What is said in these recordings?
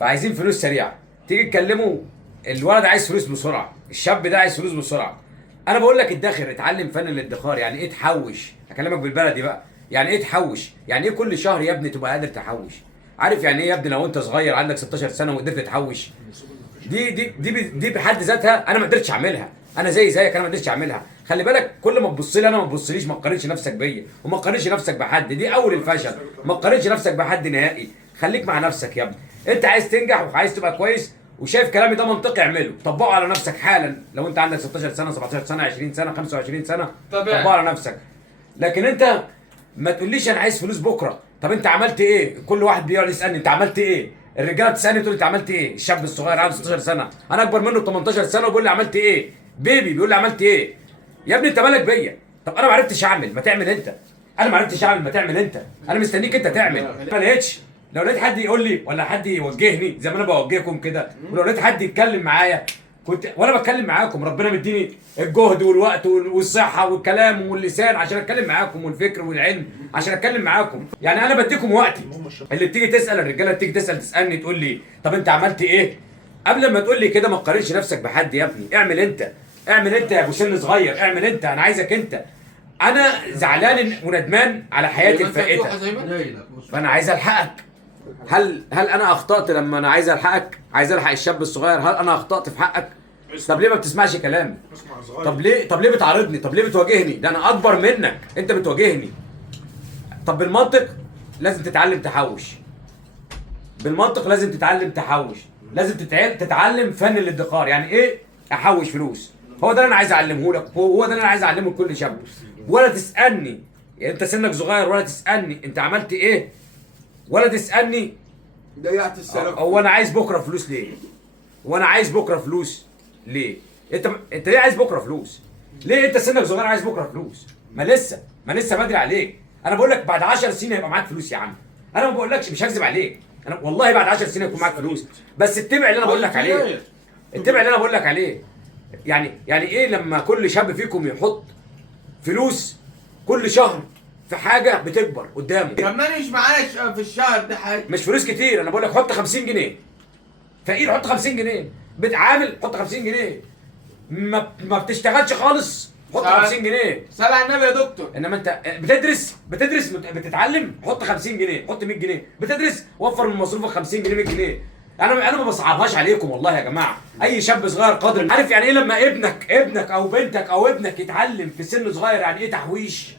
فعايزين فلوس سريعه، تيجي تكلموا الولد عايز فلوس بسرعه، الشاب ده عايز فلوس بسرعه. انا بقول لك ادخر، اتعلم فن الادخار. يعني ايه تحوش؟ اكلمك بالبلدي بقى. يعني ايه تحوش؟ يعني ايه كل شهر يا ابني تبقى قادر تحوش؟ عارف يعني ايه يا ابني لو انت صغير عندك 16 سنه وقدرت تحوش؟ دي بحد ذاتها انا ما قدرتش اعملها. انا زيك، انا ما قدرتش اعملها. خلي بالك، كل ما تبص لي انا ما تبصليش، ما تقارنش نفسك بيا وما تقارنش نفسك بحد، دي اول الفشل. ما تقارنش نفسك بحد نهائي. خليك مع نفسك يا ابني. انت عايز تنجح وعايز تبقى كويس وشايف كلامي ده منطقي، اعمله، طبقه على نفسك حالا. لو انت عندك 16 سنه، 17 سنه، 20 سنه، 25 سنه، طبقه على نفسك. لكن انت ما تقوليش انا عايز فلوس بكره. طب انت عملت ايه؟ كل واحد بيقعد يسالني انت عملت ايه؟ الرجاله بتسالني تقول انت عملت ايه؟ الشاب الصغير عنده 16 سنه، انا اكبر منه ب 18 سنه وبيقول لي عملت ايه؟ بيبي بيقول لي عملت ايه؟ يا ابني انت مالك بيا؟ طب انا ما عرفتش اعمل، ما تعمل انت. انا ما عرفتش اعمل، ما تعمل انت. انا مستنيك انت تعمل. ما لقيتش، لو لقيت حد يقول لي ولا حد يوجهني زي ما انا بوجهكم كده، ولو لقيت حد يتكلم معايا كنت وانا بتكلم معاكم، ربنا مديني الجهد والوقت والصحه والكلام واللسان عشان اتكلم معاكم، والفكر والعلم عشان اتكلم معاكم. يعني انا بديكم وقتي. اللي بتيجي تسال الرجاله، بتيجي تسالني تقول لي طب انت عملت ايه؟ قبل ما تقول لي كده ما تقارنش نفسك بحد يا ابني. اعمل انت، اعمل انت يا ابو سن صغير، اعمل انت. انا عايزك انت. انا زعلان وندمان على حياتي الفائته، فانا عايز الحقك. هل انا اخطات لما انا عايز الحقك؟ عايز الحق الشاب الصغير؟ هل انا اخطات في حقك؟ طب ليه ما بتسمعش كلامي؟ طب ليه بتعارضني؟ طب ليه بتواجهني؟ ده انا اكبر منك، انت بتواجهني. طب بالمنطق لازم تتعلم تحوش. بالمنطق لازم تتعلم تحوش، لازم تتعلم فن الادخار. يعني ايه احوش فلوس؟ هو ده اللي انا عايز اعلمه لك، هو ده اللي انا عايز اعلمه لكل شاب. ولا تسالني يعني انت سنك صغير، ولا تسالني انت عملت ايه، ولا تسالني ضيعت السلف. هو انا عايز بكره فلوس ليه؟ وانا عايز بكره فلوس ليه؟ انت ليه عايز بكره فلوس؟ ليه انت سنك صغير عايز بكره فلوس؟ ما لسه بدري عليك. انا بقول لك بعد 10 سنين هيبقى معاك فلوس يا عم. انا ما بقولكش، مش هكذب عليك، انا والله بعد 10 سنين هيكون معاك فلوس. بس اتبع اللي انا بقول لك عليه. اتبع اللي انا بقول لك عليه. يعني ايه لما كل شاب فيكم يحط فلوس كل شهر في حاجه بتكبر قدامه؟ طب ما مش معايا في الشهر ده حاجه. مش فلوس كتير، انا بقول لك حط 50 جنيه. فقير حط 50 جنيه، بتعامل حط 50 جنيه، ما بتشتغلش خالص حط 50 جنيه. صل على النبي يا دكتور. انما انت بتدرس بتتعلم حط 50 جنيه، حط 100 جنيه. بتدرس وفر من مصروفك 50 جنيه 100 جنيه. انا ما بصعبهاش عليكم والله يا جماعه. اي شاب صغير قادر عارف يعني ايه لما ابنك او بنتك او ابنك يتعلم في سن صغير يعني ايه تحويش.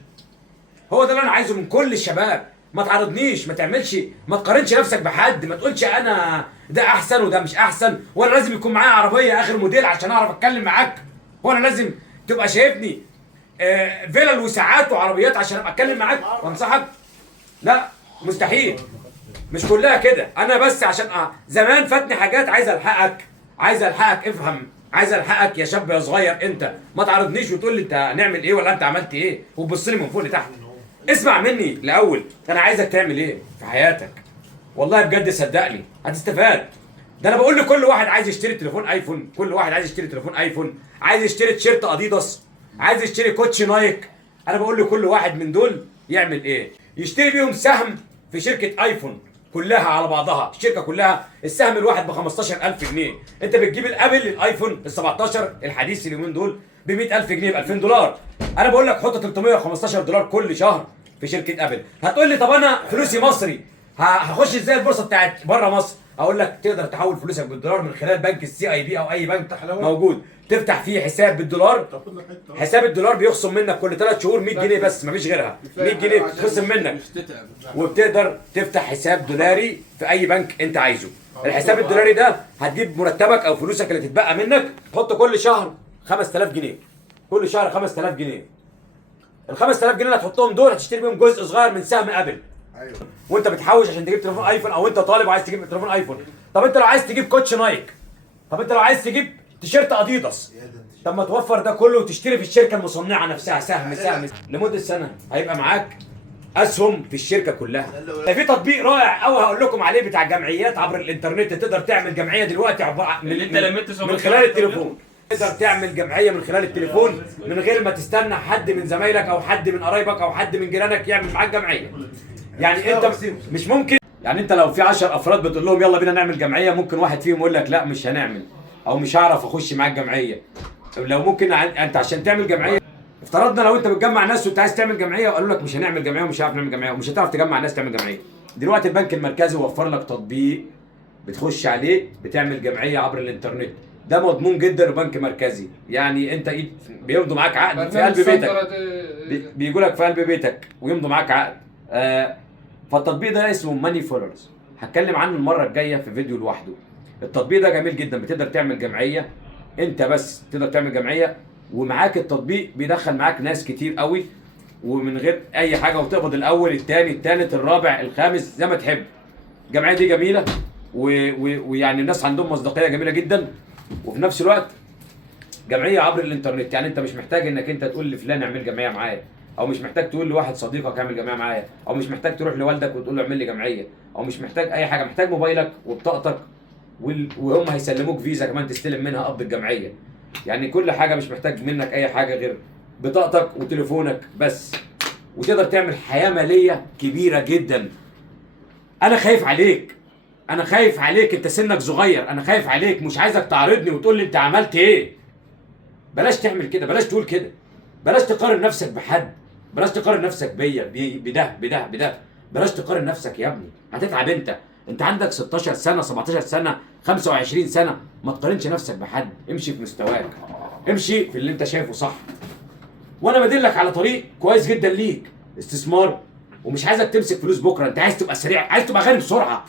هو ده اللي انا عايزه من كل الشباب. ما تعرضنيش، ما تعملش، ما تقارنش نفسك بحد، ما تقولش انا ده احسن وده مش احسن، وانا لازم يكون معايا عربيه اخر موديل عشان اعرف اتكلم معاك، وانا لازم تبقى شايفني فيلل وساعات وعربيات عشان ابقى اتكلم معاك وانصحك. لا مستحيل، مش كلها كده. انا بس عشان زمان فاتني حاجات عايز الحقك افهم. عايز الحقك يا شاب يا صغير. انت ما تعرضنيش وتقول لي انت نعمل ايه ولا انت عملت ايه وتبص لي من فوق لتحت. اسمع مني الاول، انا عايزك تعمل ايه في حياتك. والله بجد صدقني هتستفاد. ده انا بقول لكل واحد عايز يشتري تليفون ايفون، كل واحد عايز يشتري تليفون ايفون، عايز يشتري تيشيرت اديداس، عايز يشتري كوتش نايك. انا بقول لكل واحد من دول يعمل ايه؟ يشتري بيهم سهم في شركه ايفون كلها على بعضها، الشركه كلها السهم الواحد ب 15000 جنيه. انت بتجيب الابل الايفون ال 17 الحديث اليومين دول ب 100000 جنيه، ب 2000 دولار. انا بقول لك حط 315 دولار كل شهر في شركه ابل. هتقول لي طب انا فلوسي مصري هخش ازاي البورصه بتاعت بره مصر؟ اقول لك تقدر تحول فلوسك بالدولار من خلال بنك السي اي بي او اي بنك موجود، تفتح فيه حساب بالدولار. حساب الدولار بيخصم منك كل 3 شهور 100 جنيه بس، مفيش غيرها. 100 جنيه بتخصم منك، وبتقدر تفتح حساب دولاري في اي بنك انت عايزه. الحساب الدولاري ده هتجيب مرتبك او فلوسك اللي تتبقى منك، تحط كل شهر 5000 جنيه، كل شهر 5000 جنيه. ال 5000 جنيه اللي هتحطهم دول هتشتري بيهم جزء صغير من سهم ابل. ايوه. وانت بتحوش عشان تجيب تليفون ايفون، او انت طالب وعايز تجيب تليفون ايفون. طب انت لو عايز تجيب كوتش نايك، طب انت لو عايز تجيب تيشيرت اديداس، طب ما توفر ده كله وتشتري في الشركه المصنعه نفسها سهم لمده سنه، هيبقى معاك اسهم في الشركه كلها. ده في تطبيق رائع قوي هقول لكم عليه بتاع جمعيات عبر الانترنت. تقدر تعمل جمعيه دلوقتي من خلال التليفون. تقدر تعمل جمعيه من خلال التليفون من غير ما تستنى حد من زمايلك او حد من قرايبك او حد من جيرانك يعمل معاك جمعيه. يعني انت مش ممكن يعني انت لو في 10 افراد بتقول لهم يلا بينا نعمل جمعيه، ممكن واحد فيهم يقول لك لا مش هنعمل، او مش هعرف اخش معاك جمعيه. لو ممكن انت عشان تعمل جمعيه، افترضنا لو انت بتجمع ناس وانت عايز تعمل جمعيه وقالوا لك مش هنعمل جمعيه ومش هعرف نعمل جمعيه ومش هتعرف تجمع ناس تعمل جمعيه. دلوقتي البنك المركزي وفر لك تطبيق بتخش عليه بتعمل جمعيه عبر الانترنت. ده مضمون جدا وبنك مركزي، يعني انت بيمضوا معاك عقد في قلب بيتك، بيجوا لك في قلب بيتك ويمضوا معاك عقد. فالتطبيق ده اسمه ماني فولرز، هتكلم عنه المره الجايه في فيديو لوحده. التطبيق ده جميل جدا، بتقدر تعمل جمعيه، انت بس تقدر تعمل جمعيه ومعاك التطبيق بيدخل معاك ناس كتير قوي ومن غير اي حاجه، وتقبض الاول الثاني الثالث الرابع الخامس زي ما تحب. الجمعيه دي جميله ويعني الناس عندهم مصداقيه جميله جدا، وفي نفس الوقت جمعيه عبر الانترنت. يعني انت مش محتاج انك انت تقول لفلان اعمل جمعيه معايا، او مش محتاج تقول لواحد صديقك اعمل جمعيه معايا، او مش محتاج تروح لوالدك وتقول له اعمل لي جمعيه، او مش محتاج اي حاجه. محتاج موبايلك وبطاقتك وهم هيسلموك فيزا كمان تستلم منها قبض الجمعيه. يعني كل حاجه، مش محتاج منك اي حاجه غير بطاقتك وتليفونك بس، وتقدر تعمل حياه ماليه كبيره جدا. انا خايف عليك، انا خايف عليك، انت سنك صغير، انا خايف عليك، مش عايزك تعرضني وتقول لي انت عملت ايه. بلاش تعمل كده، بلاش تقول كده، بلاش تقارن نفسك بحد، بلاش تقارن نفسك بيا بده. بلاش تقارن نفسك يا ابني، هتتعب انت عندك 16 سنه 17 سنه 25 سنه. ما تقارنش نفسك بحد، امشي في مستواك، امشي في اللي انت شايفه صح. وانا بدلك على طريق كويس جدا ليك، استثمار، ومش عايزك تمسك فلوس بكره. انت عايز تبقى سريع، عايز تبقى غني بسرعه،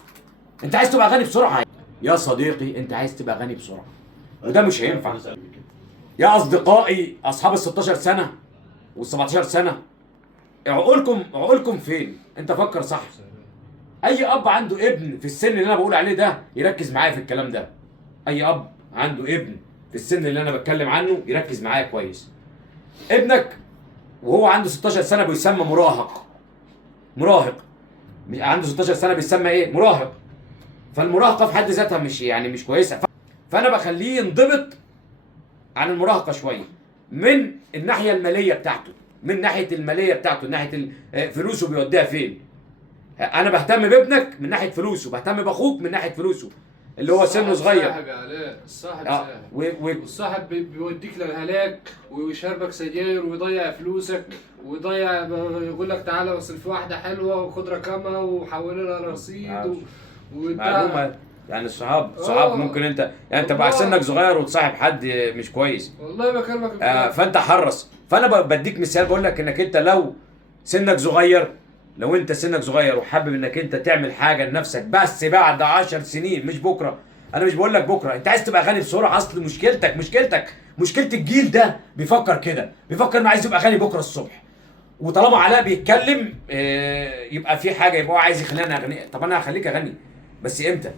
انت عايز تبقى غني بسرعه يا صديقي، انت عايز تبقى غني بسرعه، وده مش هينفع. يا اصدقائي اصحاب ال 16 سنه وال 17 سنه، عقولكم فين؟ انت فكر صح. اي اب عنده ابن في السن اللي انا بقول عليه ده يركز معايا في الكلام ده. اي اب عنده ابن في السن اللي انا بتكلم عنه يركز معايا كويس. ابنك وهو عنده 16 سنه بيسمى مراهق. عنده 16 سنه بيسمى ايه؟ مراهق. فالمراهقه في حد ذاتها مش كويسه. فانا بخليه ينضبط عن المراهقه شويه من الناحيه الماليه بتاعته، من ناحيه الماليه بتاعته، ناحيه فلوسه بيوديها فين. انا بهتم بابنك من ناحيه فلوسه، بهتم باخوك من ناحيه فلوسه اللي هو سنه صغير. الصاحب يا علاء، الصاحب ساحب، والصاحب بيوديك للهلاك ويشربك سجاير ويضيع فلوسك ويضيع، يقول لك تعالى اصرف في واحده حلوه وخد رقمها وحول لها رصيد معلومه. يعني الصحاب ممكن انت يعني تبقى سنك صغير وتصاحب حد مش كويس. والله بكلمك فانت حرص. فانا بديك مثال، بقول لك انك انت لو انت سنك صغير وحابب انك انت تعمل حاجه لنفسك بس بعد 10 سنين مش بكره. انا مش بقول لك بكره، انت عايز تبقى غني بسرعه. اصل مشكله الجيل ده بيفكر كده، بيفكر انه عايز يبقى غني بكره الصبح. وطالما علاء بيتكلم يبقى في حاجه، يبقى هو عايز يخليني اغني. طب انا هخليك اغني بس امتى؟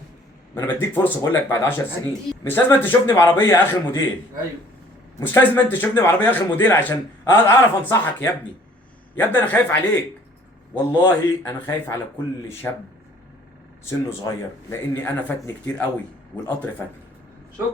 ما انا بديك فرصه، بقول لك بعد 10 سنين. مش لازم انت تشوفني بعربيه اخر موديل. ايوه، مش لازم انت تشوفني بعربيه اخر موديل عشان اعرف انصحك. يا ابني انا خايف عليك، والله انا خايف على كل شاب سنه صغير، لاني انا فاتني كتير قوي والقطر فاتني. شكرا.